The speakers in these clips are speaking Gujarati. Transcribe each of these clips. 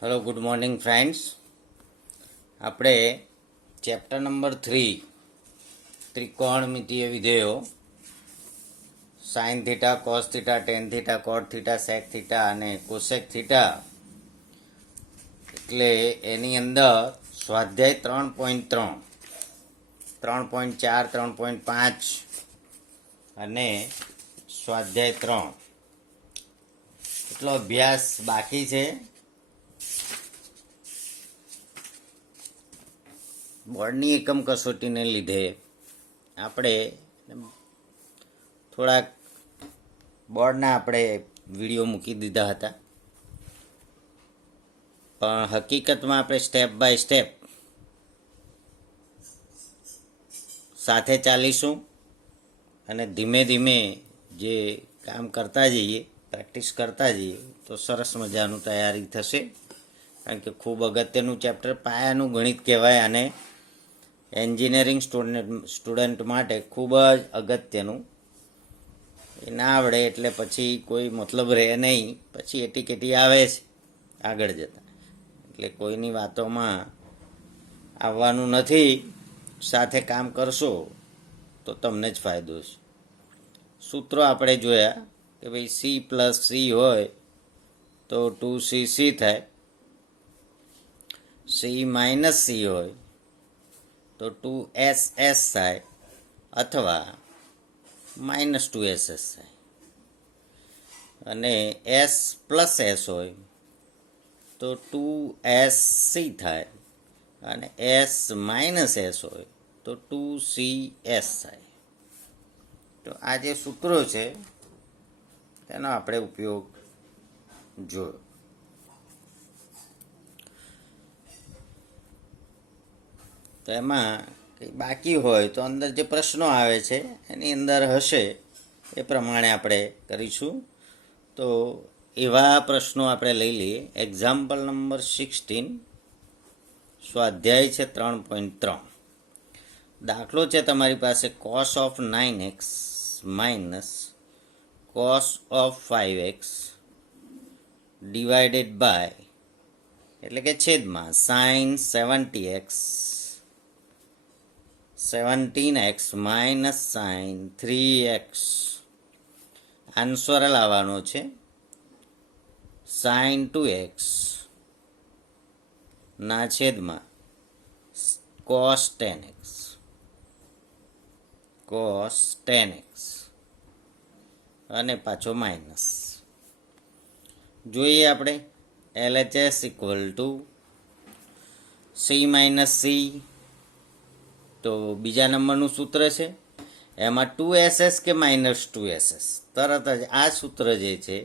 Hello good morning friends. આપણે ચેપ્ટર નંબર 3 ત્રિકોણમિતીય વિધેયો sine theta, cos theta, tan theta, cot theta, sec theta અને કોસેક થીટા, એટલે એની અંદર સ્વાધ્યાય 3.3, 3.4, 3.5 અને સ્વાધ્યાય 3 એટલો અભ્યાસ બાકી છે. બોર્ડની એકમ કસોટીને લીધે આપણે થોડાક બોર્ડના આપણે વિડીયો મૂકી દીધા હતા, પણ હકીકતમાં આપણે સ્ટેપ બાય સ્ટેપ સાથે ચાલીશું અને ધીમે ધીમે જે કામ કરતા જઈએ, પ્રેક્ટિસ કરતા જઈએ તો સરસ મજાનું તૈયારી થશે. કારણ કે ખૂબ અગત્યનું ચેપ્ટર, પાયાનું ગણિત કહેવાય અને એન્જિનિયરિંગ સ્ટુડન્ટ માટે ખૂબ જ અગત્યનું. એ ના આવડે એટલે પછી કોઈ મતલબ રહે નહીં, પછી એટીકેટી આવે છે આગળ જતાં. એટલે કોઈની વાતોમાં આવવાનું નથી. સાથે કામ કરશો તો તમને જ ફાયદો છે. સૂત્રો આપણે જોયા કે ભાઈ સી પ્લસ સી હોય તો 2cc થાય, સી માઇનસ સી હોય તો 2ss થાય અથવા -2ss થાય, અને s પ્લસ s હોય તો 2sc થાય અને s માઇનસ s હોય તો 2cs થાય. તો આ જે સૂત્રો છે તેનો આપણે ઉપયોગ જોયો. તો એમાં કંઈ બાકી હોય તો અંદર જે પ્રશ્નો આવે છે એની અંદર હશે એ પ્રમાણે આપણે કરીશું. તો એવા પ્રશ્નો આપણે લઈ લઈએ. એક્ઝામ્પલ નંબર 16, સ્વાધ્યાય છે 3.3. દાખલો છે તમારી પાસે cos of 9x minus cos of 5x divided by, એટલે કે છેદમાં, sin 17x minus sin 3x. Answer લાવવાનો છે sin 2x ના છેદમાં cos 10x અને પાછો માઇનસ. જોઈએ આપણે LHS equal two C minus C. તો બીજા નંબરનું સૂત્ર છે, એમાં 2ss કે -2ss, તરત જ આ સૂત્ર જે છે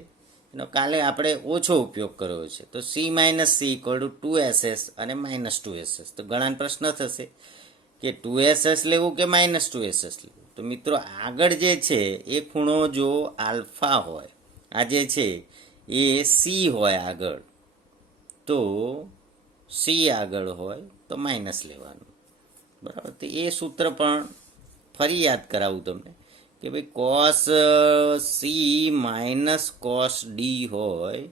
એનો કાલે આપણે ઓછો ઉપયોગ કર્યો છે. તો C minus C equal to 2ss અને -2ss. તો ઘણા પ્રશ્ન થશે કે 2ss લેવું કે -2ss લેવું. તો મિત્રો આગળ જે છે એ ખૂણો જો આલ્ફા હોય, આ જે છે એ સી હોય આગળ, તો સી આગળ હોય તો માઇનસ લેવાનું, બરાબર. તો એ સૂત્ર પણ ફરી યાદ કરાવું તમને કે ભાઈ cos C minus cos D હોય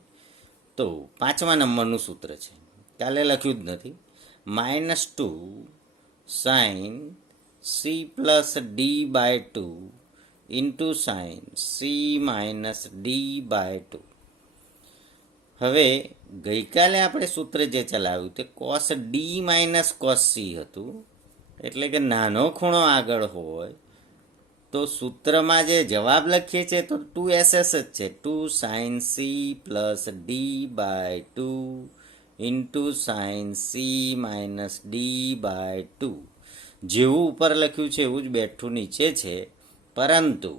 તો 5મા નંબરનું સૂત્ર છે, કાલે લખ્યું જ નથી, -2 sin c plus D by 2 into sin c minus D by 2. હવે ગઈકાલે આપણે સૂત્ર જે ચલાવ્યું તે cos d minus cos c હતું, એટલે કે નાનો ખૂણો આગળ હોય તો સૂત્રમાં જે જવાબ લખીએ છીએ તો 2ss જ છે, 2 sin c plus D by 2 into sin c minus D by 2. જેવું ઉપર લખ્યું છે એવું જ બેઠું નીચે છે, પરંતુ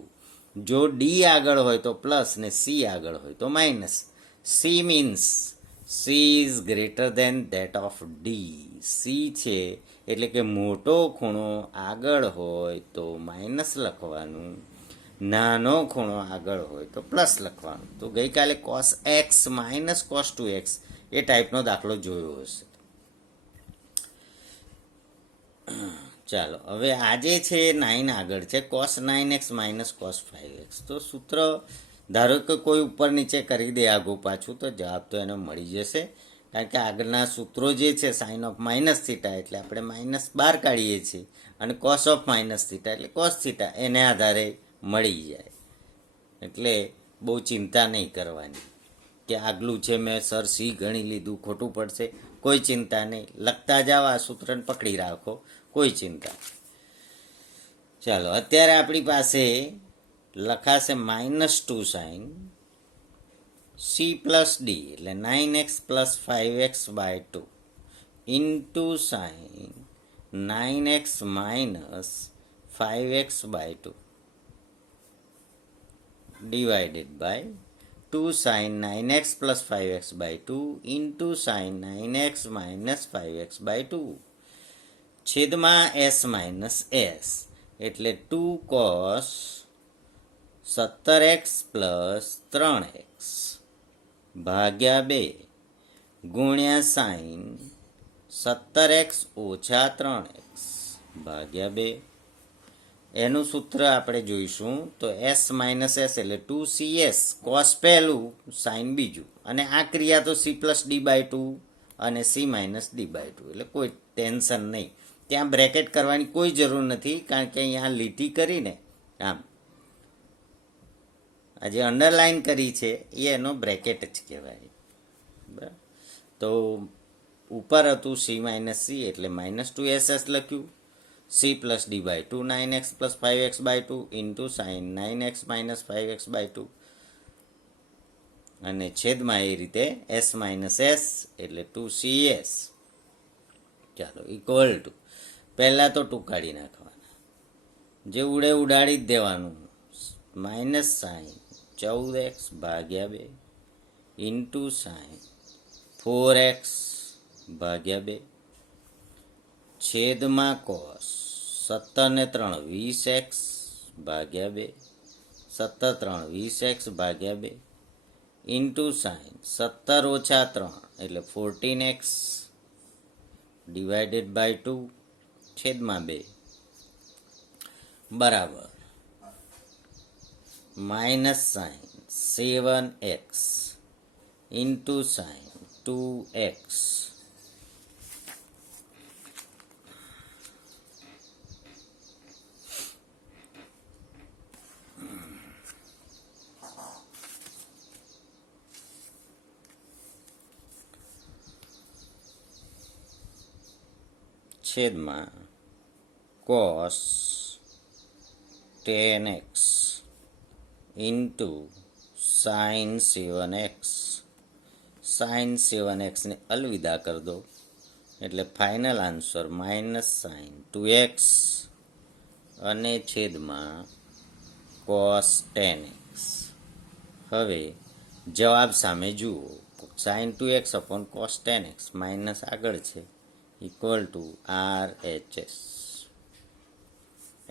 જો ડી આગળ હોય તો પ્લસ ને સી આગળ હોય તો minus. C means she is greater than that of D. C છે એટલે કે મોટો ખૂણો આગળ હોય તો માઇનસ લખવાનું, નાનો ખૂણો આગળ હોય તો પ્લસ લખવાનું. તો ગઈકાલે cos x minus cos 2x એ ટાઈપનો દાખલો જોયો હશે. ચાલો હવે આજે છે 9 આગળ છે, cos 9x minus cos 5x. તો સૂત્ર ધારો કે કોઈ ઉપર નીચે કરી દે આગું પાછું તો જવાબ તો એને મળી જશે. કારણ કે આગળના સૂત્રો જે છે સાઇન ઓફ માઇનસ થીટા એટલે આપણે માઇનસ બહાર કાઢીએ છીએ, અને કોસ ઓફ માઇનસ થીટા એટલે કોસ થીટા એને આધારે મળી જાય. એટલે બહુ ચિંતા નહીં કરવાની કે આગલું છે મેં સર સી ગણી લીધું, ખોટું પડશે. કોઈ ચિંતા નહીં, લખતા જાઓ, આ સૂત્રને પકડી રાખો, કોઈ ચિંતા. ચાલો, અત્યારે આપણી પાસે લખાશે -2 sin સી પ્લસ ડી એટલે 9x + 5x / 2 into sine 9x - 5x / 2 divided by 2 sin 9x + 5x / 2 into sin 9x - 5x / 2 છેદમાં s માઇનસ s એટલે 2 cos 17x + 3x ભાગ્યા 2 ગુણ્યા સાઇન 17x - 3x ભાગ્યા 2. એનું સૂત્ર આપણે જોઈશું તો s માઇનસ s એટલે 2cs કોસ પહેલું સાઇન બીજું, અને આ ક્રિયા તો c પ્લસ ડી બાય 2 અને c માઇનસ ડી બાય 2 એટલે કોઈ ટેન્શન નહીં. ત્યાં બ્રેકેટ કરવાની કોઈ જરૂર નથી, કારણ કે અહીંયા લીટી કરીને આમ આ જે અંડરલાઇન કરી છે એ એનો બ્રેકેટ જ કહેવાય. બરાબર, તો ઉપર હતું c માઇનસ c એટલે -2ss લખ્યું, c plus D by 2 9x + 5x / 2 into sine 9x - 5x / 2 અને છેદમાં એ રીતે s માઇનસ s એટલે 2cs. ચાલો, ઇક્વલ ટુ પહેલાં તો ટૂંકાડી નાખવાના, જે ઉડે ઉડાડી જ દેવાનું. માઇનસ સાઇન 14x ભાગ્યા 2 ઇન્ટુ સાઇન 4x ભાગ્યા 2 છેદમાં કોસ 17 ને 3 20x ભાગ્યા 2 17 3 20x ભાગ્યા 2 ઇન્ટુ સાઇન 17 - 3 એટલે 14x ડિવાઇડેડ બાય 2 છેદમાં 2 બરાબર minus sign 7x into sign 2x છેદમાં cos 10x into sign 7x. Sign 7x ને અલવિદા કરી દો એટલે final answer minus sign 2x અને છેદમાં કોસ 10x. હવે જવાબ સામે જુઓ, sign 2x upon cos 10x minus આગળ છે equal to RHS.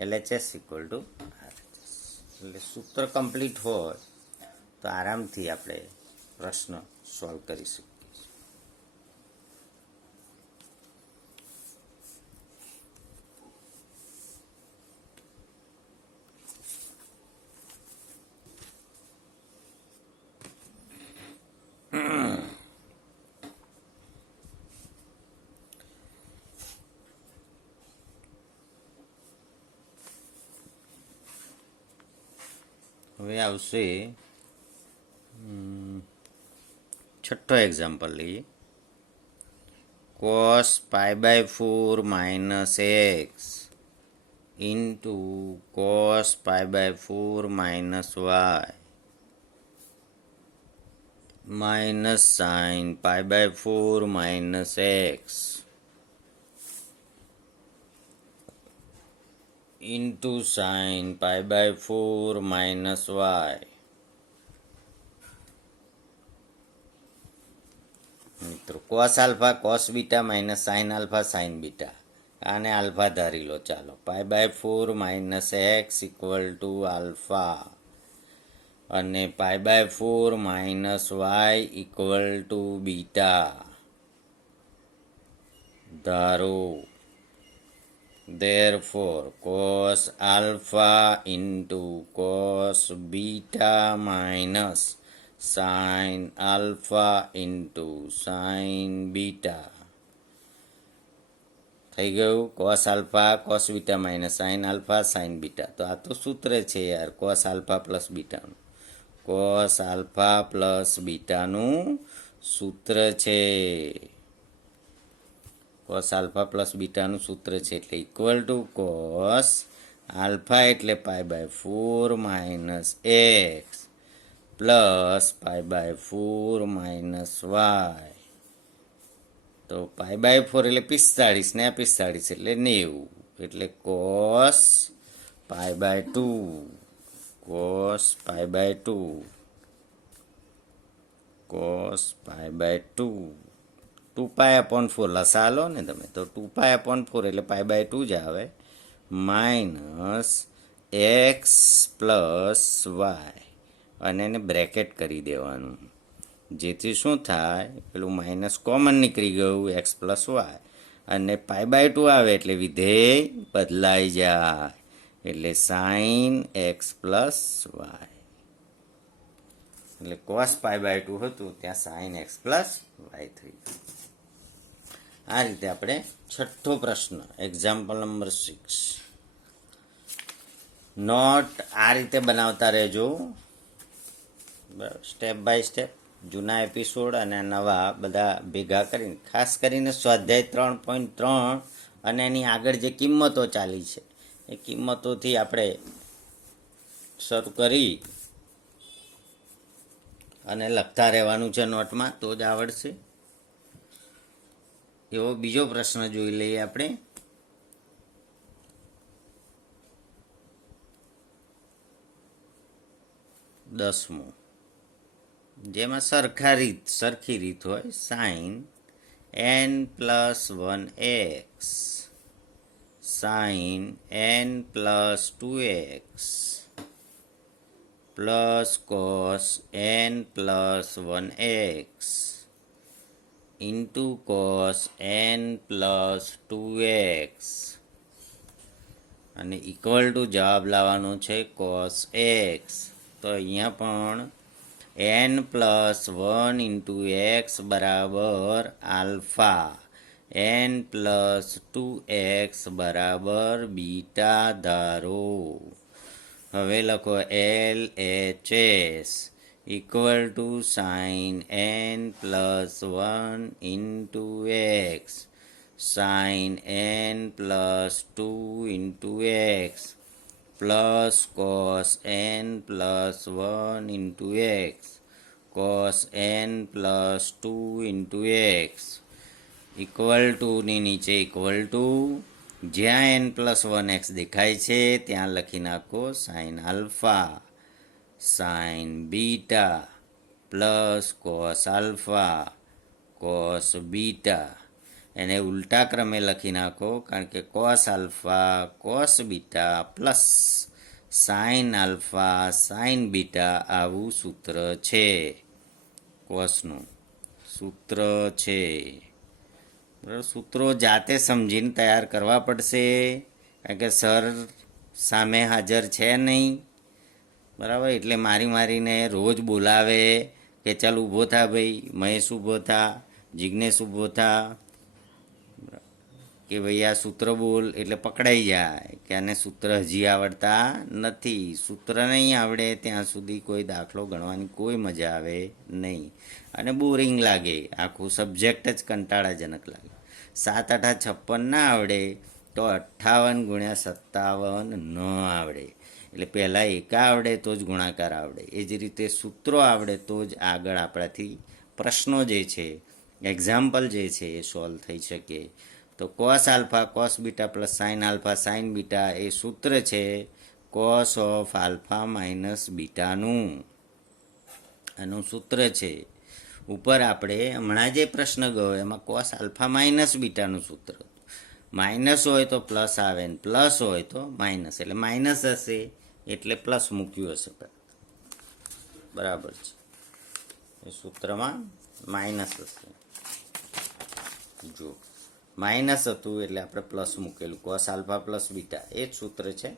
LHS equal two RHS. એટલે સૂત્ર કમ્પ્લીટ હોય તો આરામથી આપણે પ્રશ્ન સોલ્વ કરી શકીએ. હવે આવશે છઠ્ઠો એક્ઝામ્પલ લઈએ. cos π/4 - x into cos π/4 - y minus sine π/4 - x into sine π/4 - y. મિત્રો cos alpha cos beta minus sine alpha sine beta, આને આલ્ફા ધારી લો. ચાલો, π/4 - x ઇક્વલ ટુ આલ્ફા અને π/4 - y ઇક્વલ ટુ બીટા ધારો. Therefore, cos alpha into cos beta minus sine alpha into sine beta થઈ ગયું. Cos alpha cos beta minus sine alpha sine beta. તો આ તો સૂત્ર છે યાર, કોસ આલ્ફા પ્લસ બીટાનું. કોસ આલ્ફા પ્લસ બીટાનું સૂત્ર છે. કોસ આલ્ફા પ્લસ બીટાનું સૂત્ર છે એટલે ઇક્વલ ટુ કોસ આલ્ફા એટલે π/4 minus x plus π/4 minus y. તો π/4 એટલે 45 ને આ 45 એટલે 90 એટલે કોસ π/2 કોસ π/2 કોસ π/2 2π/4 લસા લો ને તમે તો 2π/4 એટલે π/2 જ આવે માઇનસ એક્સ પ્લસ વાય અને એને બ્રેકેટ કરી દેવાનું, જેથી શું થાય પેલું માઇનસ કોમન નીકળી ગયું એક્સ પ્લસ વાય અને π/2 આવે એટલે વિધેય બદલાઈ જાય એટલે સાઇન એક્સ પ્લસ વાય. એટલે કોસ π/2 હતું ત્યાં સાઇન એક્સ પ્લસ વાય થઈ ગયું. આ રીતે આપણે છઠ્ઠો પ્રશ્ન એક્ઝામ્પલ નંબર 6 નોટ આ રીતે બનાવતા રહેજો સ્ટેપ બાય સ્ટેપ. જૂના એપિસોડ અને નવા બધા ભેગા કરીને ખાસ કરીને સ્વાધ્યાય 3.3 અને એની આગળ જે કિંમતો ચાલી છે એ કિંમતોથી આપણે શરૂ કરી અને લખતા રહેવાનું છે નોટમાં, તો જ આવડશે. એવો બીજો પ્રશ્ન જોઈ લઈએ આપણે. 10મો, જેમાં સરખી રીત હોય. Sine n+1x sine n+2x plus cos n+1x into cos n+2x અને ઇક્વલ ટુ જવાબ લાવવાનો છે કોસ એક્સ. તો અહીંયા પણ n+1 ઇન્ટુ એક્સ બરાબર આલ્ફા, n+2x બરાબર બીટા ધારો. હવે લખો LHS equal to sine n+1 into x sine n+2 into x plus cos n+1 into x cos n+2 into x equal ટુની નીચે ઇક્વલ ટુ જ્યાં n+1x દેખાય છે ત્યાં લખી નાખો sign alpha sine beta plus cos alpha cos beta. એને ઉલટા ક્રમે લખી નાખો કારણ કે cos alpha cos beta plus sine alpha sine beta આવું સૂત્ર છે, કોસનું સૂત્ર છે. બરાબર, સૂત્રો જાતે સમજીને તૈયાર કરવા પડશે કારણ કે સર સામે હાજર છે નહીં. બરાબર, એટલે મારીને રોજ બોલાવે કે ચાલ ઊભો થા ભાઈ, મહેશ ઊભો થા, જિજ્ઞેશ ઊભો થા, કે ભાઈ આ સૂત્ર બોલ, એટલે પકડાઈ જાય કે આને સૂત્ર હજી આવડતા નથી. સૂત્ર નહીં આવડે ત્યાં સુધી કોઈ દાખલો ગણવાની કોઈ મજા આવે નહીં અને બોરિંગ લાગે, આખું સબ્જેક્ટ જ કંટાળાજનક લાગે. 7 × 8 = 56 ના આવડે તો 58 × 57 ન આવડે. એટલે પહેલાં એકા આવડે તો જ ગુણાકાર આવડે. એ જ રીતે સૂત્રો આવડે તો જ આગળ આપણાથી પ્રશ્નો જે છે, એક્ઝામ્પલ જે છે એ સોલ્વ થઈ શકે. તો cos alpha cos beta plus sine alpha sine beta એ સૂત્ર છે કોસ ઓફ આલ્ફા માઇનસ બીટાનું. આનું સૂત્ર છે. ઉપર આપણે હમણાં જે પ્રશ્ન ગયો એમાં કોસ આલ્ફા માઇનસ બીટાનું સૂત્ર. માઇનસ હોય તો પ્લસ આવે ને પ્લસ હોય તો માઇનસ, એટલે માઇનસ હશે એટલે પ્લસ મૂક્યું હશે. બરાબર છે, એ સૂત્રમાં માઇનસ હશે. જો માઇનસ હતું એટલે આપણે પ્લસ મૂકેલું, કોસ આલ્ફા પ્લસ બીટા એ જ સૂત્ર છે.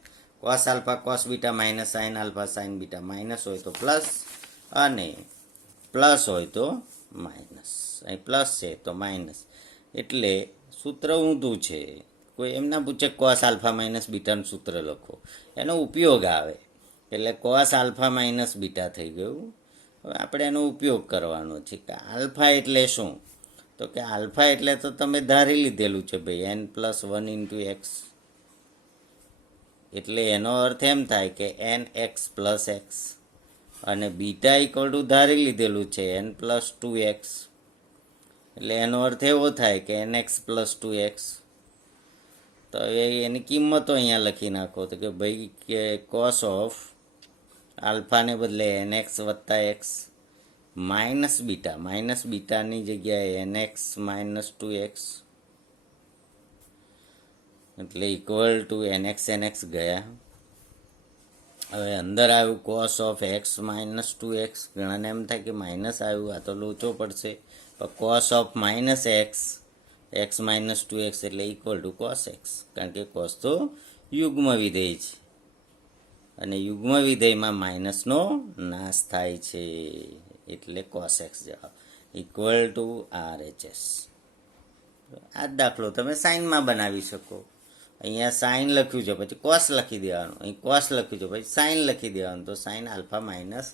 Cos alpha cos beta minus sine alpha sine beta. Minus હોય તો પ્લસ અને પ્લસ હોય તો માઇનસ, અહીં પ્લસ છે તો માઇનસ, એટલે સૂત્ર ઊંધું છે. કોઈ એમ ના પૂછે કોસ આલ્ફા માઇનસ બીટાનું સૂત્ર લખો, એનો ઉપયોગ આવે. એટલે કોસ આલ્ફા માઇનસ બીટા થઈ ગયું. હવે આપણે એનો ઉપયોગ કરવાનો છે કે આલ્ફા એટલે શું, તો કે આલ્ફા એટલે તો તમે ધારી લીધેલું છે ભાઈ n+1 × x, એટલે એનો અર્થ એમ થાય કે nx + x, અને બીટા ઇક્વલ ટુ ધારી લીધેલું છે n+2x, એટલે એનો અર્થ એવો થાય કે nx + 2x. તો એની કિંમતો અહીંયા લખી નાખો, તો કે ભાઈ કે કોસ ઓફ આલ્ફાને બદલે nx + x માઇનસ બીટાની જગ્યાએ nx - 2x, એટલે ઇક્વલ ટુ nx ગયા. હવે અંદર આવ્યું કોસ ઓફ x - 2x, ઘણાને એમ થાય કે માઇનસ આવ્યું, આ તો લોચો પડશે, પણ cos of -x x - 2x એટલે ઇક્વલ ટુ કોસ x, કારણ કે કોસ તો યુગ્મ વિધેય છે, અને યુગ્મ વિધેયમાં માઇનસનો નાશ થાય છે, એટલે કોસ x જવાબ ઇક્વલ ટુ RHS. આ જ દાખલો તમે સાઇનમાં બનાવી શકો. અહીંયા સાઇન લખ્યું છે પછી કોસ લખી દેવાનું, અહીં કોસ લખ્યું છે પછી સાઇન લખી દેવાનું, તો sine alpha minus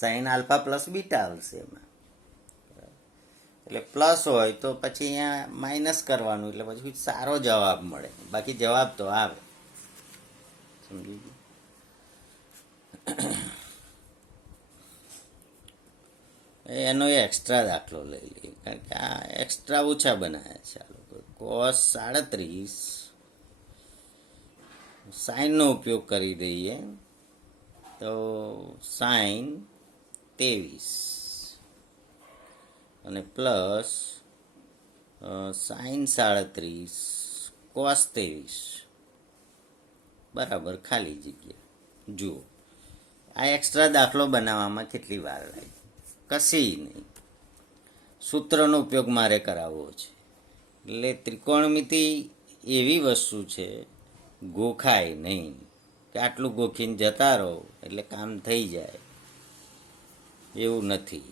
sine alpha plus beta આવશે એમાં. એટલે પ્લસ હોય તો પછી અહીંયા માઇનસ કરવાનું, એટલે પછી સારો જવાબ મળે, બાકી જવાબ તો આવે. સમજી ગયું? એનો એક્સ્ટ્રા દાખલો લઈ લઈએ, કારણ કે આ એક્સ્ટ્રા ઓછા બનાવ્યા છે આ લોકો. કોસ 37 સાઇનનો ઉપયોગ કરી દઈએ તો સાઇન 23 અને પ્લસ સાઇન 37 કોસ 23 બરાબર ખાલી જગ્યા. જુઓ આ એક્સ્ટ્રા દાખલો બનાવવામાં કેટલી વાર લાગી, કશી નહીં. સૂત્રનો ઉપયોગ મારે કરાવવો છે. એટલે ત્રિકોણમિતિ એવી વસ્તુ છે, ગોખાય નહીં કે આટલું ગોખીને જતા રહો એટલે કામ થઈ જાય, એવું નથી.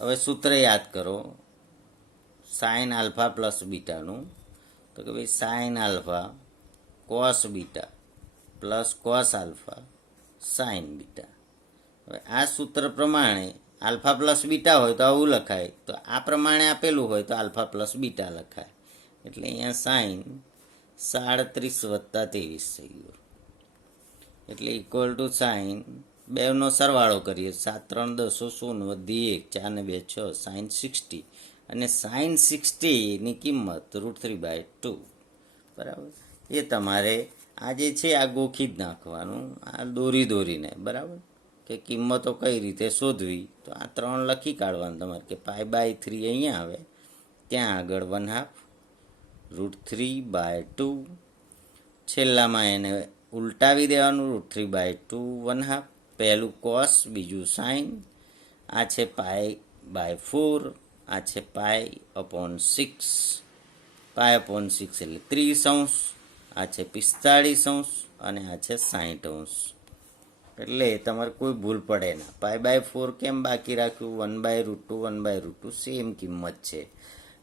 હવે સૂત્ર યાદ કરો સાઇન આલ્ફા પ્લસ બીટાનું, તો કે ભાઈ sine alpha cos beta plus cos alpha sine beta. હવે આ સૂત્ર પ્રમાણે આલ્ફા પ્લસ બીટા હોય તો આવું લખાય, તો આ પ્રમાણે આપેલું હોય તો આલ્ફા પ્લસ બીટા લખાય. એટલે અહીંયા સાઇન 37 + 23 થઈ ગયો, એટલે ઇક્વલ ટુ સાઇન, બેનો સરવાળો કરીએ, 7 × 10 = 16 + 1 4 ને 2 6 સાઇન 60, અને સાઇન 60ની કિંમત √3/2 બરાબર. એ તમારે આ જે છે આ ગોખી જ નાખવાનું, આ દોરીને બરાબર, કે કિંમતો કઈ રીતે શોધવી. તો આ 3 લખી કાઢવાનું તમારે, કે π/3 અહીંયા આવે, ત્યાં આગળ 1/2 √3/2, છેલ્લામાં એને ઉલટાવી દેવાનું, √3/2 1/2, પહેલું કોસ બીજું સાઇન, આ છે π/4, આ છે π/6, π/6 એટલે 30°, આ છે 45°, અને આ છે 60°. એટલે તમારે કોઈ ભૂલ પડે ના. π/4 કેમ બાકી રાખ્યું, 1/√2 1/√2 સેમ કિંમત છે,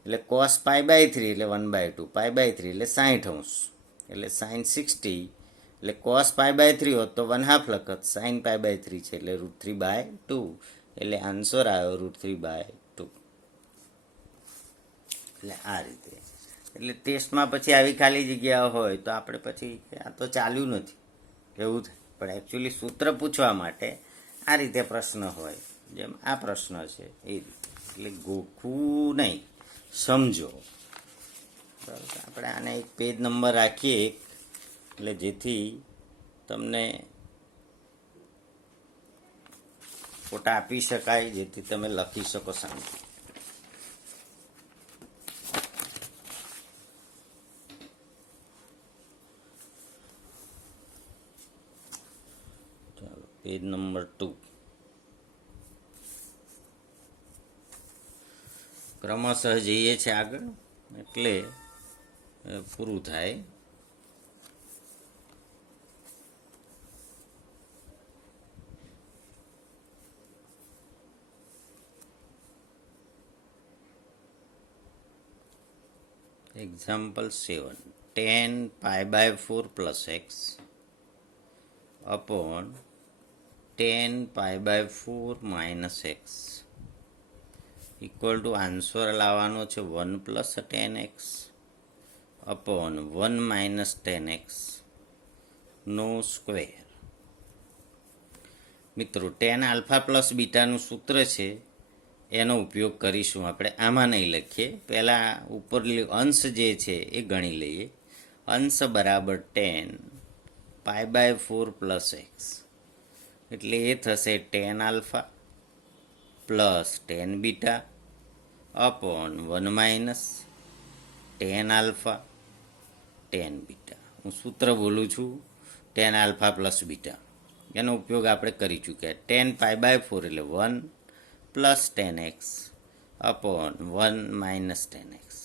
એટલે કોસ π/3 એટલે 1/2, π/3 એટલે 60°, એટલે સાઇન 60, એટલે કોસ π/3 હોત તો 1/2 લખત, સાઇન π/3 છે એટલે √3/2, એટલે આન્સર આવ્યો √3/2. એટલે આ રીતે. એટલે ટેસ્ટમાં પછી આવી ખાલી જગ્યા હોય તો આપણે પછી આ તો ચાલ્યું નથી એવું થાય, પણ એકચ્યુઅલી સૂત્ર પૂછવા માટે આ રીતે પ્રશ્ન હોય, જેમ આ પ્રશ્ન છે એ રીતે. એટલે ગોખવું નહીં, સમજો. બરાબર. આપણે આને એક પેજ નંબર રાખીએ, એટલે જેથી તમને ફોટા આપી શકાય, જેથી તમે લખી શકો શાંતિ. ચાલો પેજ નંબર 2. ક્રમશઃ જઈએ છે આગળ, એટલે પૂરું થાય. Example 7 tan π/4 plus x upon tan π/4 minus x equal to answer લાવવાનો છે 1 plus tan x upon 1 minus tan x નો સ્ક્વેર. મિત્રો ટેન આલ્ફા પ્લસ બીટાનું સૂત્ર છે, એનો ઉપયોગ કરીશું આપણે. આમાં નહીં લખીએ, પહેલાં ઉપર અંશ જે છે એ ગણી લઈએ. અંશ બરાબર ટેન π/4 પ્લસ એક્સ, એટલે એ થશે ten alpha plus ten beta upon 1 minus ten alpha ten beta. હું સૂત્ર બોલું છું, ટેન આલ્ફા પ્લસ બીટા. એનો ઉપયોગ આપણે કરી ચૂક્યા. ટેન π/4 એટલે 1 plus tan x upon 1 minus tan x.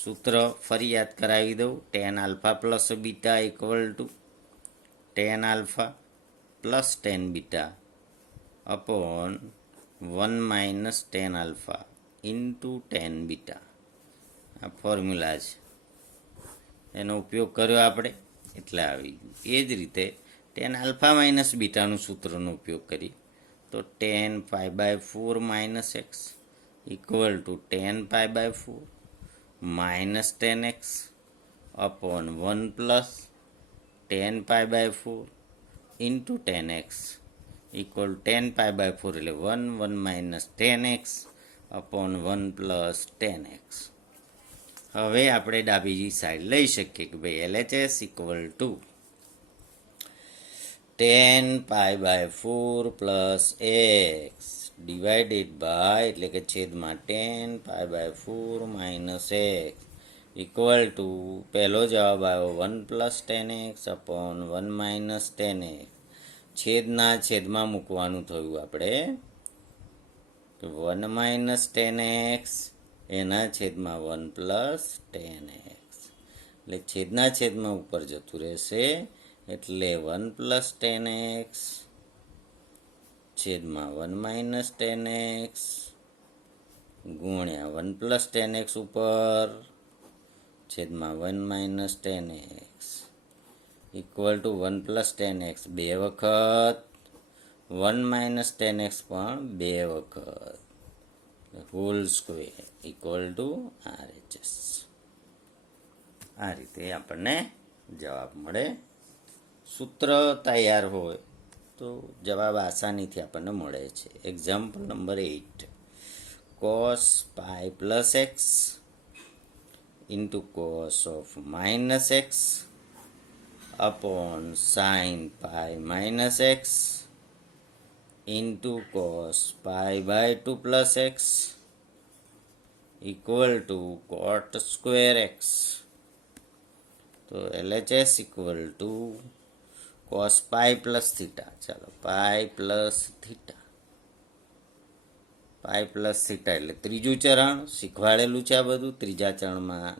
સૂત્ર ફરી યાદ કરાવી દઉં. Ten alpha plus beta equal to ten alpha plus ten beta upon 1 minus ten alpha into ten beta. આ ફોર્મ્યુલા છે, એનો ઉપયોગ કર્યો આપણે એટલે આવી ગયું. એ જ રીતે ટેન આલ્ફા માઇનસ બીટાનું સૂત્રનો ઉપયોગ કરી તો tan π/4 minus x equal to tan π/4 minus tan x upon 1 plus tan π/4 into tan x equal tan π/4 એટલે 1 minus tan x upon 1 plus tan x. હવે આપણે ડાબી સાઈડ લઈ શકીએ કે ભાઈ LHS equal to tan π/4 plus x divided by એટલે કે છેદમાં tan π/4 minus x equal to પહેલો જવાબ આવ્યો 1 plus tan x upon 1 minus tan x. છેદના છેદમાં મૂકવાનું થયું આપણે 1 માઇનસ ટેન એક્સ એના છેદમાં 1 પ્લસ ટેન એક્સ, એટલે છેદના છેદમાં ઉપર જતું રહેશે એટલે 1 પ્લસ ટેન એક્સ છેદમાં 1 માઇનસ ટેન એક્સ ગુણ્યા 1 પ્લસ ટેન એક્સ ઉપર છેદમાં 1 minus tan x equal to 1 plus tan x બે વખત 1 માઇનસ ટેન એક્સ પણ બે વખત whole square equal two RHS. આ રીતે આપણને જવાબ મળે. સૂત્ર તૈયાર હોય તો જવાબ આસાનીથી આપણને મળે છે. Example number 8 cos pi plus x into cos of minus x upon sine pi minus x into cos pi/2 plus x equal to cot square x. તો LHS equal to cos pi plus theta. ચાલો pi plus theta, pi plus theta એટલે ત્રીજું ચરણ શીખવાડેલું છે. આ બધું ત્રીજા ચરણમાં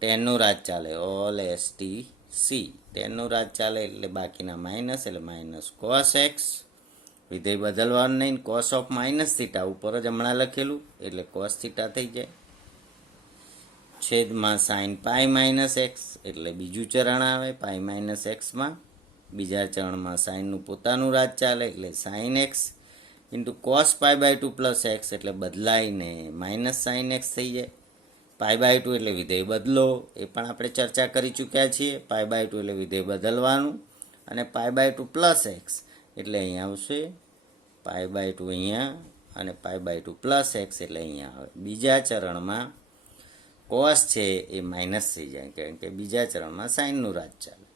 ટેનનું રાજ ચાલે, ઓલ STC ટેનનું રાજ ચાલે એટલે બાકીના માઇનસ એટલે માઇનસ cos એક્સ. વિધેય બદલવાનું નહીં. કોસ ઓફ માઇનસ થીટા ઉપર જ હમણાં લખેલું એટલે કોસ થીટા થઈ જાય. છેદમાં સાઇન પાઈ માઇનસ એક્સ એટલે બીજું ચરણ આવે. પાઈ માઇનસ એક્સમાં બીજા ચરણમાં સાઇનનું પોતાનું રાજ ચાલે એટલે સાઇન એક્સ ઇન્ટુ કોસ પાઈ/2 પ્લસ એક્સ એટલે બદલાઈને માઇનસ સાઇન એક્સ થઈ જાય. પાઈ/2 એટલે વિધેય બદલો, એ પણ આપણે ચર્ચા કરી ચૂક્યા છીએ. પાઈ/2 એટલે વિધેય બદલવાનું અને પાઈ/2 પ્લસ એક્સ એટલે અહીંયા આવશે પાઈ/2 અહીંયા અને પાઈ/2 પ્લસ એક્સ એટલે અહીંયા આવે. બીજા ચરણમાં કોસ છે એ માઇનસ થઈ જાય કારણ કે બીજા ચરણમાં સાઇનનું રાજ ચાલે.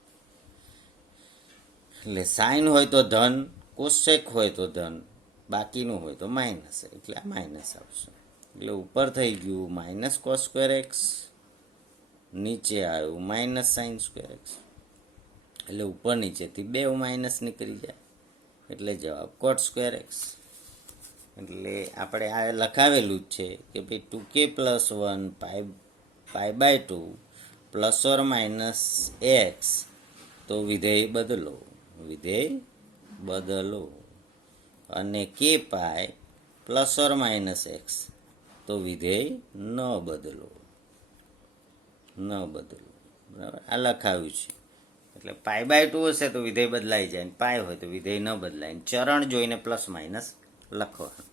એટલે સાઇન હોય તો ધન, કોસેક હોય તો ધન, બાકીનું હોય તો માઇનસ, એટલે આ માઇનસ આવશે. એટલે ઉપર થઈ ગયું માઇનસ કોસ સ્ક્વેર એક્સ, નીચે આવ્યું માઇનસ સાઇન સ્ક્વેર એક્સ. એટલે ઉપર નીચેથી બે માઇનસ નીકળી જાય એટલે જવાબ કોટ સ્ક્વેર એક્સ. એટલે આપણે આ લખાવેલું જ છે કે ભાઈ 2k પ્લસ 1 પાઈ/2 પ્લસ ઓર માઇનસ એક્સ. તો વિધેય બદલો, વિધેય બદલો અને k પાઈ પ્લસ ઓર માઇનસ એક્સ તો વિધેય ન બદલો. બરાબર, આ લખાવ્યું છે. એટલે π/2 હશે તો વિધેય બદલાઈ જાય, પાય હોય તો વિધેય ન બદલાય. ચરણ જોઈને પ્લસ માઇનસ લખવાનું.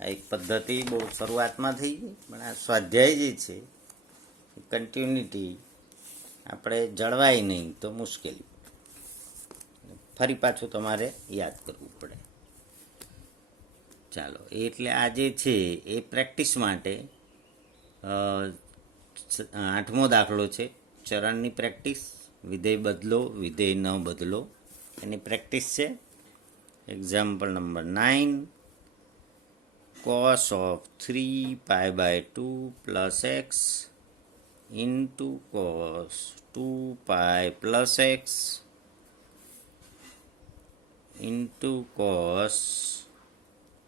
આ એક પદ્ધતિ બહુ શરૂઆતમાં થઈ ગઈ, પણ આ સ્વાધ્યાય જે છે કન્ટિન્યુટી આપણે જળવાય નહીં તો મુશ્કેલી, ફરી પાછું તમારે યાદ કરવું પડે. ચાલો, એટલે આ જે છે એ પ્રેક્ટિસ માટે 8મો દાખલો છે, ચરણની પ્રેક્ટિસ. વિધેય બદલો, વિધેય ન બદલો, એની પ્રેક્ટિસ છે. Example number 9, cos of 3π/2 plus x into cos 2π plus x into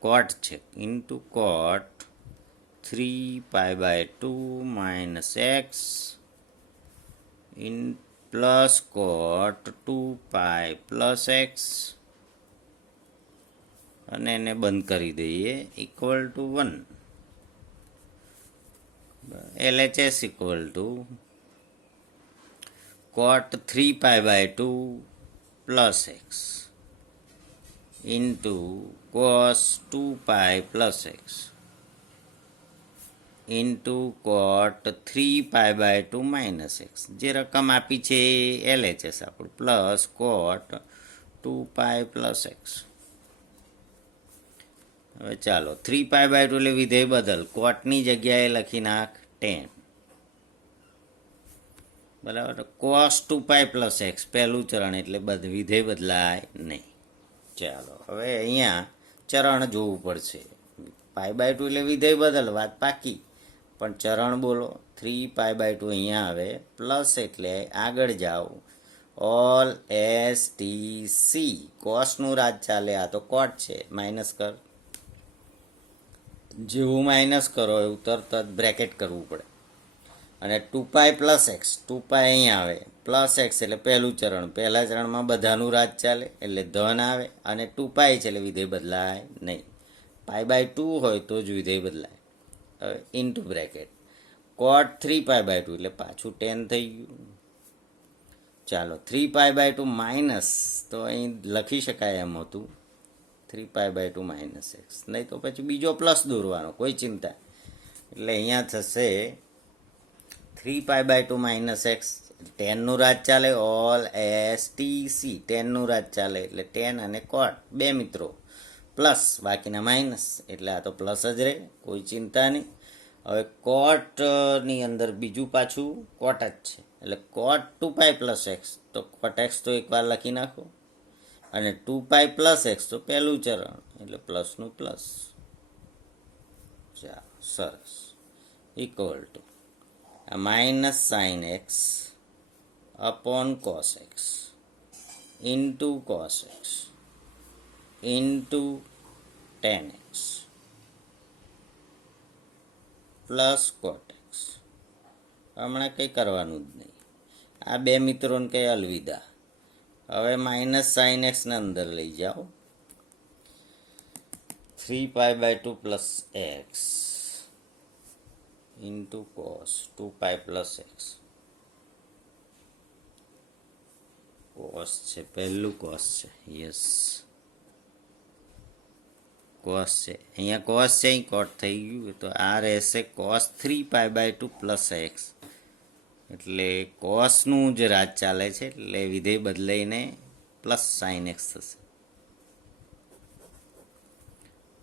cot છે, into cot 3π/2 minus x in plus cot 2π plus x, અને એને બંધ કરી દઈએ, equal to 1. LHS equal to cot 3π/2 plus x into cos 2π plus x into cot 3π/2 minus x. જે રકમ આપી છે એ LHS આપણું, પ્લસ cot 2π plus x. હવે ચાલો 3π/2 એટલે વિધેય બદલ, કોટની જગ્યાએ લખી નાખ 10. બરાબર. cos 2π plus x પહેલું ચરણ એટલે વિધેય બદલાય નહીં. ચાલો, હવે અહીંયા ચરણ જોવું પડશે. π/2 એટલે વિધેય બદલ, વાત પાકી. પણ ચરણ બોલો. 3π/2 અહીંયા આવે, પ્લસ એટલે આગળ જાઓ, ઓલ STC, કોસનું રાજ ચાલે, આ તો કોટ છે, માઇનસ કર. જેવું માઇનસ કરો એવું તરત જ બ્રેકેટ કરવું પડે. અને 2π પ્લસ એક્સ, 2π અહીંયા આવે, પ્લસ એક્સ એટલે પહેલું ચરણ, પહેલા ચરણમાં બધાનું રાજ ચાલે એટલે ધન આવે, અને 2π છે એટલે વિધેય બદલાય નહીં. π/2 હોય તો જ વિધેય બદલાય. હવે ઇન્ટુ બ્રેકેટ cot 3π/2 એટલે પાછું 10 થઈ ગયું. ચાલો, 3π/2 માઇનસ, તો અહીં લખી શકાય એમ હતું 3π/2 માઇનસ એક્સ, નહીં તો પછી બીજો પ્લસ દોરવાનો, કોઈ ચિંતા. એટલે અહીંયા થશે 3π/2 માઇનસ એક્સ, 10નું રાજ ચાલે, ઓલ STC, 10નું રાજ ચાલે એટલે 10 અને કોટ બે મિત્રો, પ્લસ બાકીના માઇનસ, એટલે આ તો પ્લસ જ રહે, કોઈ ચિંતા નહીં. હવે કોટની અંદર બીજું પાછું કોટ જ છે, એટલે cot 2π પ્લસ એક્સ, તો કોટ એક્સ તો એકવાર લખી નાખો, અને 2π પ્લસ એક્સ તો પહેલું ચરણ એટલે પ્લસનું પ્લસ. ચાલો, સરસ. Equal to minus sine x upon cos x into cos x into tan x plus cot x. હમણાં કંઈ કરવાનું જ નહીં, આ બે મિત્રોને કંઈ અલવિદા. હવે માઇનસ સાઇન એક્સને અંદર લઈ જાઓ, 3π/2 plus x into cos 2π plus x. Cos છે, પહેલું કોસ છે, યસ કોસ છે, અહીંયા કોસ છે, અહીં કોટ થઈ ગયું, તો આ રહેશે cos 3π/2 પ્લસ એક્સ, એટલે કોસનું જ રાજ ચાલે છે એટલે વિધેય બદલાઈને પ્લસ સાઇન એક્સ થશે,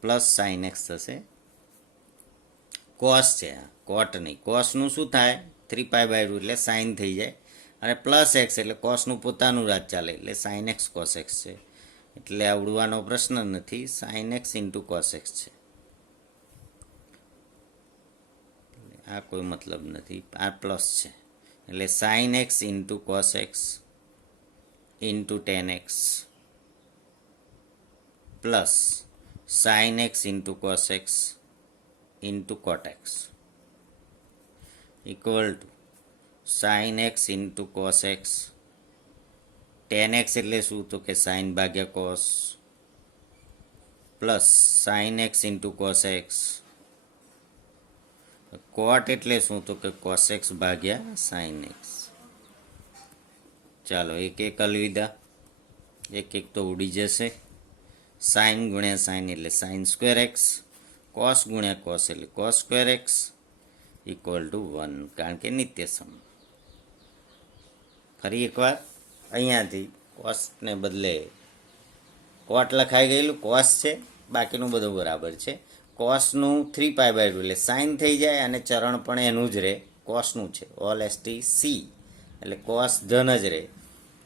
પ્લસ સાઇન એક્સ થશે. કોસ છે, કોટ નહીં. કોસનું શું થાય, 3π/2 એટલે સાઇન થઈ જાય, અને પ્લસ એક્સ એટલે કોસનું પોતાનું રાજ ચાલે એટલે સાઇન એક્સ કોસ એક્સ છે, એટલે આવડવાનો પ્રશ્ન નથી. Sine x into cos x છે, આ કોઈ મતલબ નથી, આ પ્લસ છે એટલે sine x into cos x into tan x plus sine x into cos x into cot x equal to sine x into cos x. Tan x એટલે શું, તો કે સાઇન ભાગ્યા cos, plus sine x into cos x cot એટલે શું? તો કે કોસેક્સ ભાગ્યા સાઇન એક્સ. ચાલો એક એક અલવિદા, એક એક તો ઉડી જશે. સાઇન ગુણ્યા સાઇન એટલે સાઇન સ્ક્વેર એક્સ, કોસ ગુણ્યા કોસ એટલે cos square x equal to 1, કારણ કે નિત્ય સમ. ફરી એકવાર અહીંયાથી કોસને બદલે કોટ લખાઈ ગયેલું કોસ છે, બાકીનું બધું બરાબર છે. કોસનું 3π/2 એટલે સાઇન થઈ જાય, અને ચરણ પણ એનું જ રહે, કોસનું છે. ઓલ એસ ટી સી એટલે કોસ ધન જ રહે.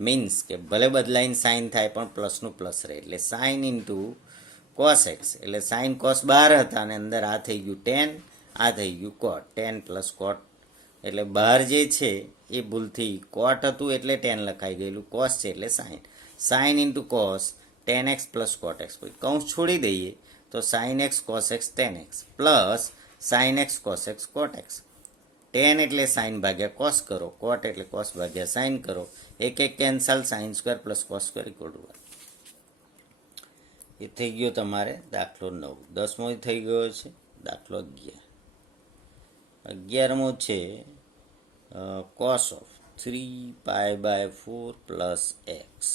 મીન્સ કે ભલે બદલાઈને સાઇન થાય પણ પ્લસનું પ્લસ રહે, એટલે સાઇન ઇન્ટુ કોસ એક્સ એટલે સાઇન કોસ બહાર હતા અને અંદર આ થઈ ગયું ટેન, આ થઈ ગયું કોટ. ટેન પ્લસ કોટ એટલે બહાર જે છે એ ભૂલથી કોટ હતું એટલે ટેન લખાઈ ગયેલું, કોસ છે એટલે sine. Sine into cos tan x plus cot x, કૌંસ છોડી દઈએ તો sine x cos x tan x plus sine x cos x cot x. Tan એટલે સાઇન ભાગ્યા કોસ કરો, કોટ એટલે કોસ ભાગ્યા સાઇન કરો. એક એક cancel, sine square plus cos square equal to 1. એ થઈ ગયો તમારે દાખલો 9. 10મો થઈ ગયો છે દાખલો 11. 11મો છે cos of 3π/4 plus x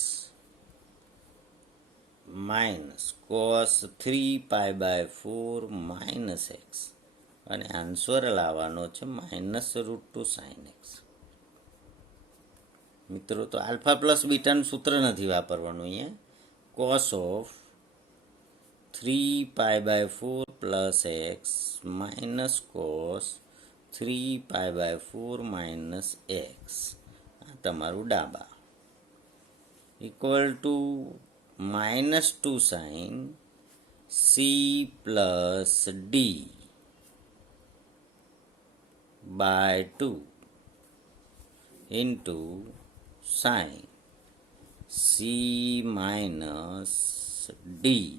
minus cos 3π/4 minus x, અને આન્સર લાવવાનો છે -√2 સાઇન એક્સ. મિત્રો તો આલ્ફા પ્લસ બીટાનું સૂત્ર નથી વાપરવાનું અહીંયા. Cos of 3π/4 plus x minus cos 3π/4 minus x, આ તમારું ડાબા equal to -2 sine C plus D by 2 into sine C minus D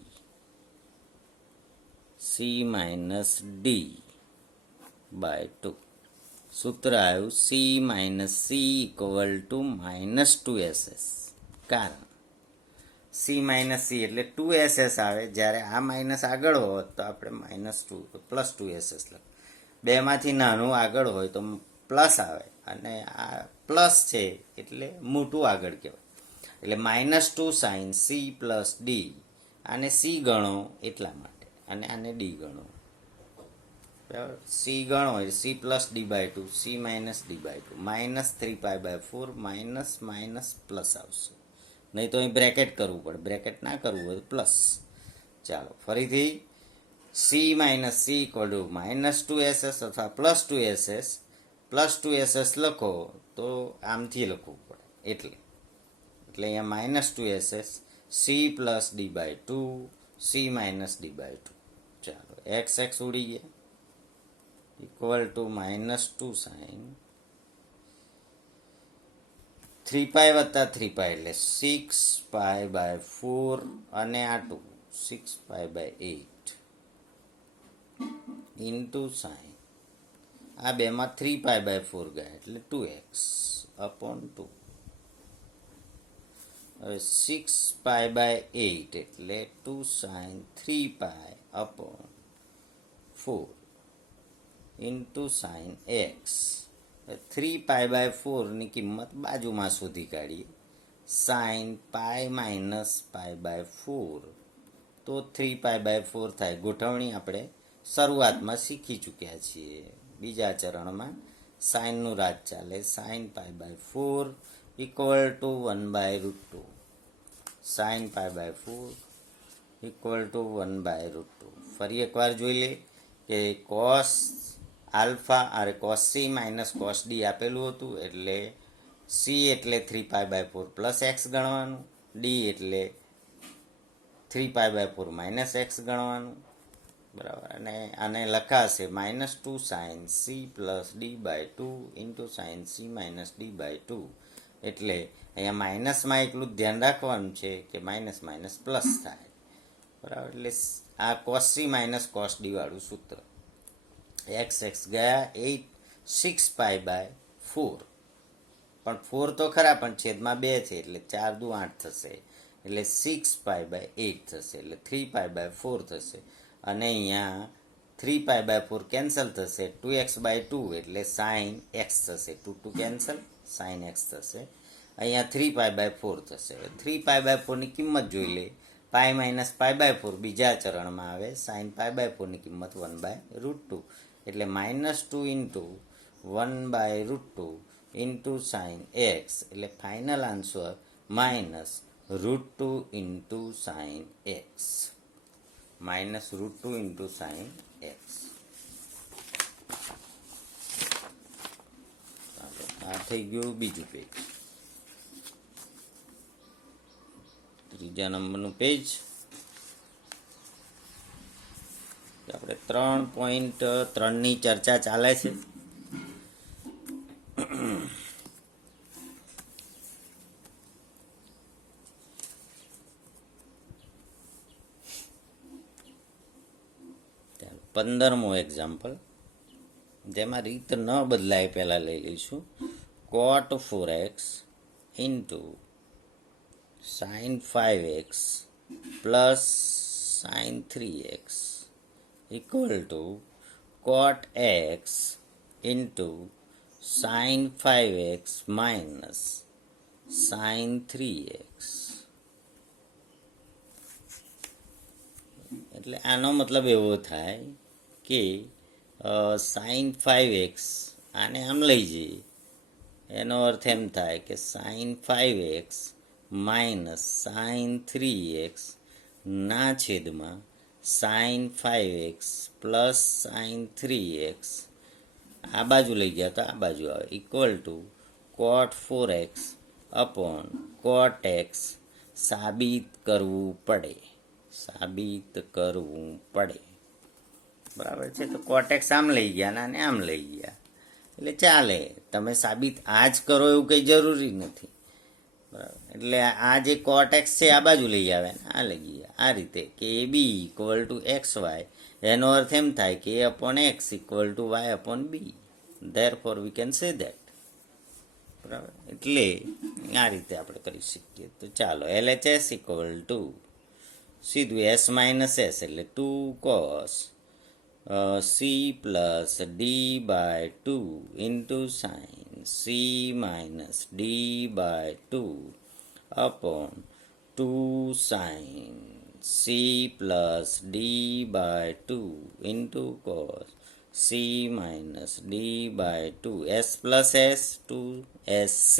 by 2. સૂત્ર આવ્યું C minus C equal to -2ss. કારણ સી માઇનસ સી એટલે 2ss આવે, જ્યારે આ માઇનસ આગળ હોત તો આપણે +2ss લખ. બેમાંથી નાનું આગળ હોય તો પ્લસ આવે, અને આ પ્લસ છે એટલે મોટું આગળ કહેવાય. એટલે -2 સાઇન સી પ્લસ ડી, આને સી ગણો એટલા માટે, અને આને ડી ગણો. બરાબર, સી ગણો એટલે C plus D by 2, C minus D by 2, -3π/4 minus plus આવશે. નહીં તો અહીં બ્રેકેટ કરવું પડે, બ્રેકેટ ના કરવું હોય પ્લસ. ચાલો ફરીથી C minus C equal to -2ss અથવા +2ss. +2ss લખો તો આમથી લખવું પડે, એટલે અહીંયા -2ss c plus D by 2 C minus D by 2. ચાલો એક્સ ઉડી ગયા ઇક્વલ ટુ -2 સાઇન 3π વત્તા 3π એટલે 6π/4, અને આ 2 6π/8 ઇન્ટુ સાઇન, આ બેમાં 3π/4 ગયા એટલે 2x અપોન 2. હવે 6π/8 એટલે 2 sine 3π upon 4 into sine x. 3π/4ની કિંમત બાજુમાં શોધી કાઢીએ. સાઇન પાઈ માઇનસ π/4 તો 3π/4 થાય. ગોઠવણી આપણે શરૂઆતમાં શીખી ચૂક્યા છીએ. બીજા ચરણમાં સાઇનનું રાજ ચાલે. Sine π/4 equal to 1/√2. Sine π/4 equal to 1/√2. ફરી એકવાર જોઈ લે કે cos alpha cos C minus cos D આપેલું હતું, એટલે સી એટલે 3π/4 પ્લસ એક્સ ગણવાનું, ડી એટલે 3π/4 માઇનસ એક્સ ગણવાનું. બરાબર, અને આને લખાશે -2 sine C plus D by 2 into sine C minus D by 2. એટલે અહીંયા માઇનસમાં એટલું ધ્યાન રાખવાનું છે કે માઇનસ માઇનસ પ્લસ થાય. બરાબર, એટલે આ cos C minus cos D વાળું સૂત્ર. એક્સ ગયા 6π/4, પણ 4 તો ખરા પણ છેદમાં 2 છે એટલે 4 દુ 8 થશે, એટલે 6π/8 થશે, એટલે 3π/4 થશે. અને અહીંયા 3π/4 કેન્સલ થશે, 2x/2 એટલે સાઇન એક્સ થશે, 2 કેન્સલ, સાઇન એક્સ થશે. અહીંયા 3π/4 થશે. 3π/4ની કિંમત જોઈ લે. પાઈ માઇનસ π/4 બીજા ચરણમાં આવે. સાઇન π/4ની કિંમત 1/√2 એટલે -2 ઇન્ટુ 1/√2 ઇન્ટુ સાઇન એક્સ એટલે final answer -√2 into sine x. -√2 into sine x. આ થઈ ગયું બીજું પેજ. ત્રીજા નંબરનું પેજ આપણે 3.3ની ચર્ચા ચાલે છે. ચાલો 15મો એક્ઝામ્પલ, જેમાં રીત ન બદલાય પહેલાં લઈ લઈશું. cot 4x into sin 5x plus sin 3x equal to cot x into sin 5x minus sin 3x. એટલે આનો મતલબ એવો થાય કે sin 5x આને આમ લઈ જઈએ, એનો અર્થ એમ થાય કે sin 5x minus sin 3x ના છેદમાં sin 5x plus sin 3x. આ બાજુ લઈ ગયા તો આ બાજુ આવે equal to cot 4x upon cot x. સાબિત કરવું પડે, સાબિત કરવું પડે. બરાબર છે. તો cot x આમ લઈ ગયા અને આમ લઈ ગયા એટલે ચાલે. તમે સાબિત આ જ કરો એવું કંઈ જરૂરી નથી. બરાબર. એટલે આ જે cot x છે આ બાજુ લઈ આવે ને આ લઈ ગયા. આ રીતે કે a b equal to x y, એનો અર્થ એમ થાય કે a upon x equal to y upon b. Therefore we can say that. બરાબર. એટલે આ રીતે આપણે કરી શકીએ. તો ચાલો LHS ઇક્વલ ટુ સીધું s માઇનસ s એટલે 2 cos c plus d/2 into sine c minus d/2 upon 2 sine c plus d/2 into cos c minus d/2. s plus s 2sc,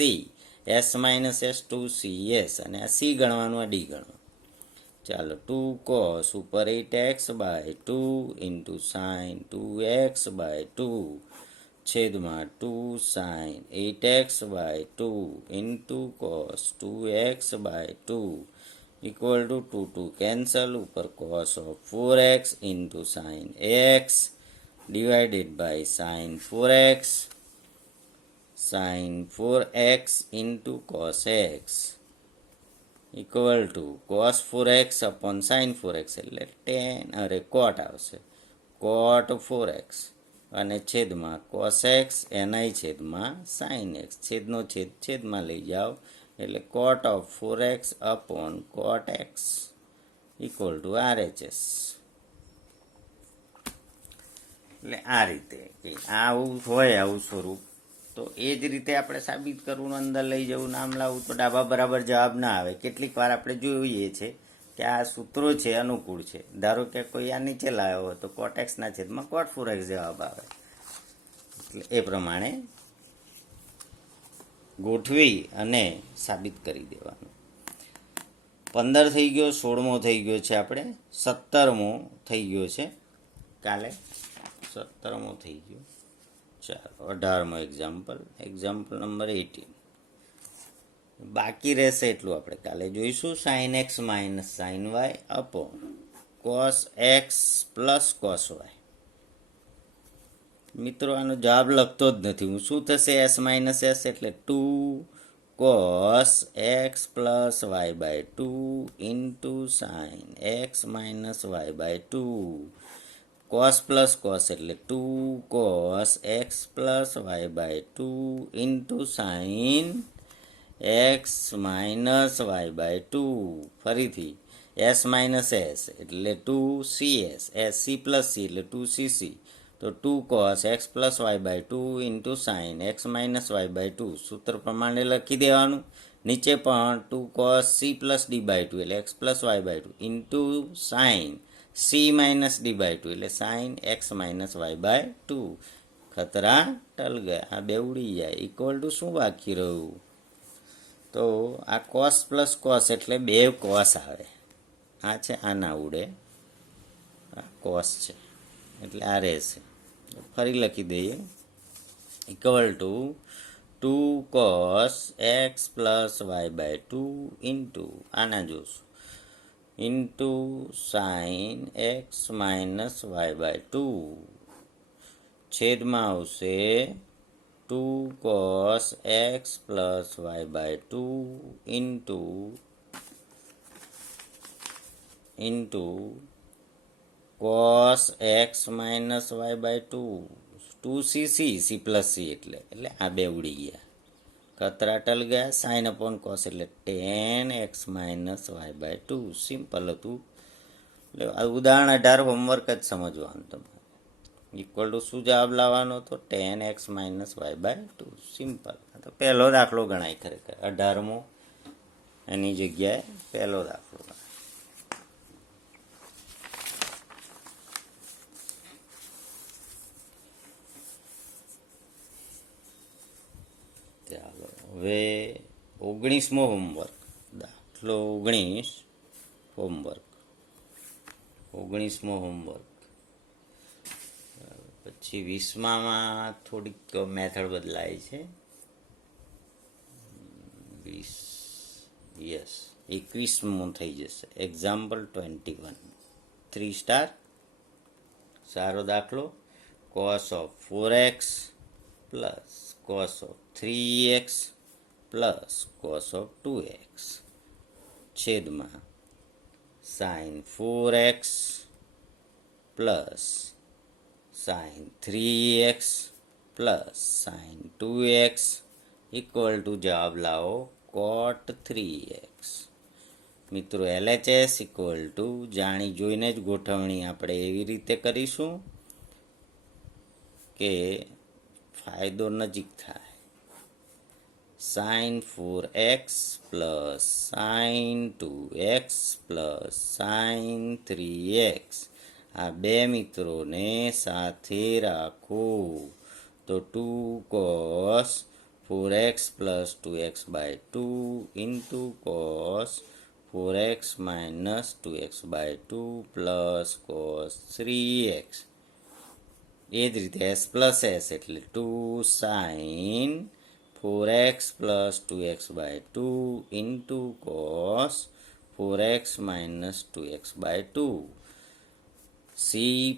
s minus s 2cs, અને આ c ગણવાનું, આ d ગણવાનું. ચાલો 2 cos ઉપર 8x/2 ઇન્ટુ સાઇન 2x/2 છેદમાં 2 sine 8x/2 into cos 2x/2 equal to 2 cancel, ઉપર cos of 4x into sine x divided by sine 4x, sine 4x into cos x equal to cos 4x upon sine 4x એટલે cot આવશે, cot 4x અને છેદમાં cos x એનાય છેદમાં સાઇન x, છેદનો છેદ છેદમાં લઈ જાઓ એટલે cot of 4x upon cot x equal two RHS. એટલે આ રીતે કે આવું હોય આવું સ્વરૂપ, તો એ જ રીતે આપણે સાબિત કરવું, અંદર લઈ જવું, નામ લાવવું તો ડાબા બરાબર જવાબ ના આવે. કેટલીક વાર આપણે જોઈએ છે કે આ સૂત્રો છે અનુકૂળ છે. ધારો કે કોઈ આ નીચે લાવ્યો હોય તો cot x ના છેદમાં cot 4x જવાબ આવે. એટલે એ પ્રમાણે ગોઠવી અને સાબિત કરી દેવાનું. 15 થઈ ગયો, 16મો થઈ ગયો છે, આપણે 17મો થઈ ગયો છે કાલે, 17મો થઈ ગયો. ચાલો 18મો એક્ઝામ્પલ નંબર 18. બાકી રહેશે એટલું આપણે કાલે જોઈશું. Sine x minus sine y upon cos x plus cos y. મિત્રો આનો જવાબ લખતો જ નથી હું. શું થશે? એસ માઇનસ એસ એટલે 2 cos x plus y/2 into sine x minus y/2. Cos plus cos એટલે 2 cos x plus y/2 into sine x minus y/2. ફરીથી એસ માઇનસ એસ એટલે 2CS, S C plus c એટલે 2CC, તો 2 cos x plus y by 2 into sine x minus y by 2 સૂત્ર પ્રમાણે લખી દેવાનું. નીચે પણ 2 cos c plus D by 2 એટલે x plus y by 2 into sine C minus D by 2 એટલે sine x minus y by 2. ખતરા ટલ ગયા, આ બે ઉડી જાય. ઇક્વલ ટુ શું બાકી રહ્યું? તો આ કોસ પ્લસ કોસ એટલે બે કોસ આવે. આ છે, આ ના ઉડે, આ કોસ છે એટલે આ રહેશે. ફરી લખી દઈએ. Equal to 2 cos x plus y by 2 into આના જોશું into sine x minus y by 2 છેદમાં આવશે 2 cos x plus y by 2 into cos x minus y by 2CC, c plus c એટલે આ બે ઉડી ગયા. ખતરા ટલ ગયા. સાઇન અપોન કોસ એટલે tan x minus y by 2. Simple હતું. એટલે આ ઉદાહરણ 18 હોમવર્ક જ સમજવાનું તમારે. ઇક્વલ ટુ શું જવાબ લાવવાનો? તો tan x minus y by 2. Simple. તો પહેલો દાખલો ગણાય ખરેખર. 18મો એની જગ્યાએ પહેલો દાખલો ગણાય. ચાલો હવે 19મો હોમવર્ક. દાખલો 19 હોમવર્ક. 19મો હોમવર્ક. પછી 20માં થોડીક મેથડ બદલાય છે. 20 યસ 21મો થઈ જશે. Example 21 3 star. સારો દાખલો. cos of 4x plus cos of 3x plus cos of 2x છેદમાં sin 4x plus sin 3x plus sin 2x equal to જવાબ લાવો cot 3x. મિત્રો LHS ઇક્વલ ટુ જાણી જોઈને જ ગોઠવણી આપણે એવી રીતે કરીશું કે ફાયદો નજીક થાય. sin 4x plus sin 2x plus sin 3x આ બે મિત્રોને સાથે રાખો તો 2 cos 4x plus 2x by 2 into cos 4x minus 2x by 2 plus cos 3x. એ જ રીતે s પ્લસ s એટલે 2 sin 4x plus 2x by 2 into cos 4x minus 2x by 2. c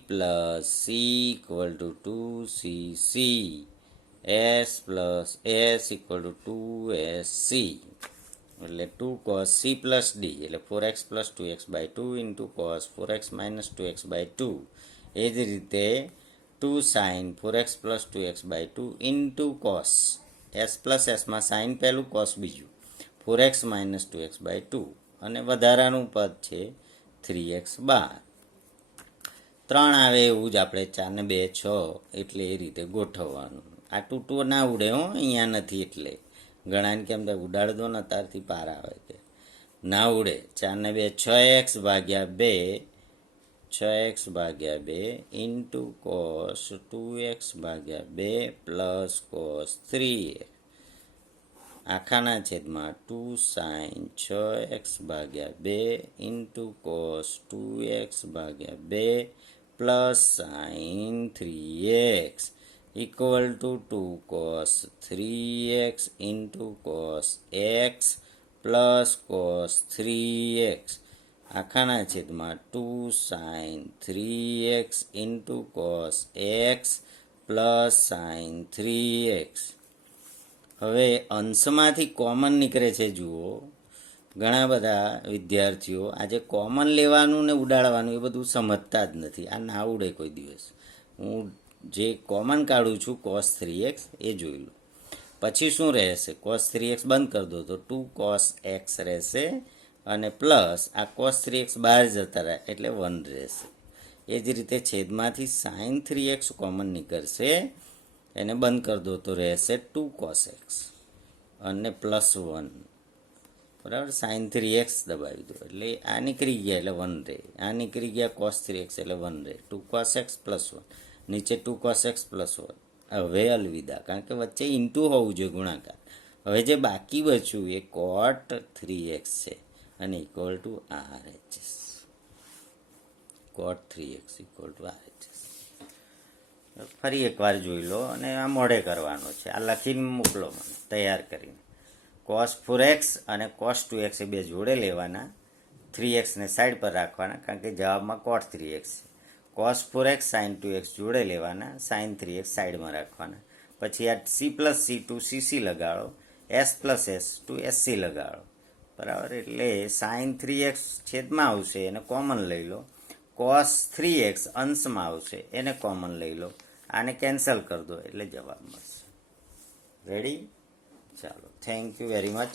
plus c equal to 2cc. s plus s equal to 2sc એટલે 2 cos c પ્લસ d એટલે 4x plus 2x by 2 into cos 4x minus 2x by 2. એ જ રીતે 2 sin 4x plus 2x by 2 into cos s plus sમાં સાઇન પહેલું cos બીજું 4x માઇનસ 2x બાય 2 અને વધારાનું પદ છે 3x બાર. 3 આવે એવું જ આપણે 4 ને 2 6 એટલે એ રીતે ગોઠવવાનું. આ ટૂટો ના ઉડે હો, અહીંયા નથી એટલે ઘણાને કેમ થાય ઉડાડ દો ને તારથી પાર આવે કે ના ઉડે. 4 ને 2 6x ભાગ્યા 2 6x ભાગ્યા 2 ઇન્ટુ cos 2x ભાગ્યા 2 પ્લસ cos 3x આખાના છેદમાં 2 sin 6x ભાગ્યા 2 ઇન્ટુ cos 2x ભાગ્યા 2 plus sin 3x equal to 2 cos 3x into cos x plus cos 3x આખાના છેદમાં 2 sin 3x into cos x plus sin 3x. હવે અંશમાંથી કોમન નીકળે છે. જુઓ ઘણા બધા વિદ્યાર્થીઓ આજે કોમન લેવાનું ને ઉડાડવાનું એ બધું સમજતા જ નથી. આ ના ઉડે કોઈ દિવસ. હું જે કોમન કાઢું છું cos 3x એ જોઈ લો. પછી શું રહેશે? cos 3x બંધ કરી દો તો 2 cos x રહેશે અને પ્લસ આ કોસ 3x બહાર જતા રહ્યા એટલે 1 રહેશે. એ જ રીતે છેદમાંથી sin 3x કોમન નીકળશે, એને બંધ કરી દો તો રહેશે 2 cos x અને +1. બરાબર, sin 3x દબાવી દો એટલે આ નીકળી ગયા એટલે 1 રહે, આ નીકળી ગયા cos 3x એટલે 1 રહે, 2 cos x +1, નીચે 2 cos x +1. હવે અલવિદા, કારણ કે વચ્ચે ઇન્ટુ હોવું જોઈએ ગુણાકાર. હવે જે બાકી બચ્યું એ cot 3x છે અને equal to RHS. cot 3x equal to RHS. ફરી એકવાર જોઈ લો અને આ મોઢે કરવાનો છે. આ લખીને મોકલો મને તૈયાર કરીને. cos 4x અને cos 2x એ બે જોડે લેવાના, 3xને સાઈડ પર રાખવાના કારણ કે જવાબમાં cot 3x છે. cos 4x sin 2x જોડે લેવાના, sin 3x સાઈડમાં રાખવાના. પછી આ c plus c to cc લગાડો, s plus s to sc લગાડો. બરાબર, એટલે sin 3x છેદમાં આવશે એને કોમન લઈ લો, cos 3x અંશમાં આવશે એને કોમન લઈ લો, આને કેન્સલ કરી દો એટલે જવાબ મળશે. રેડી? ચાલો, થેન્ક યુ વેરી મચ.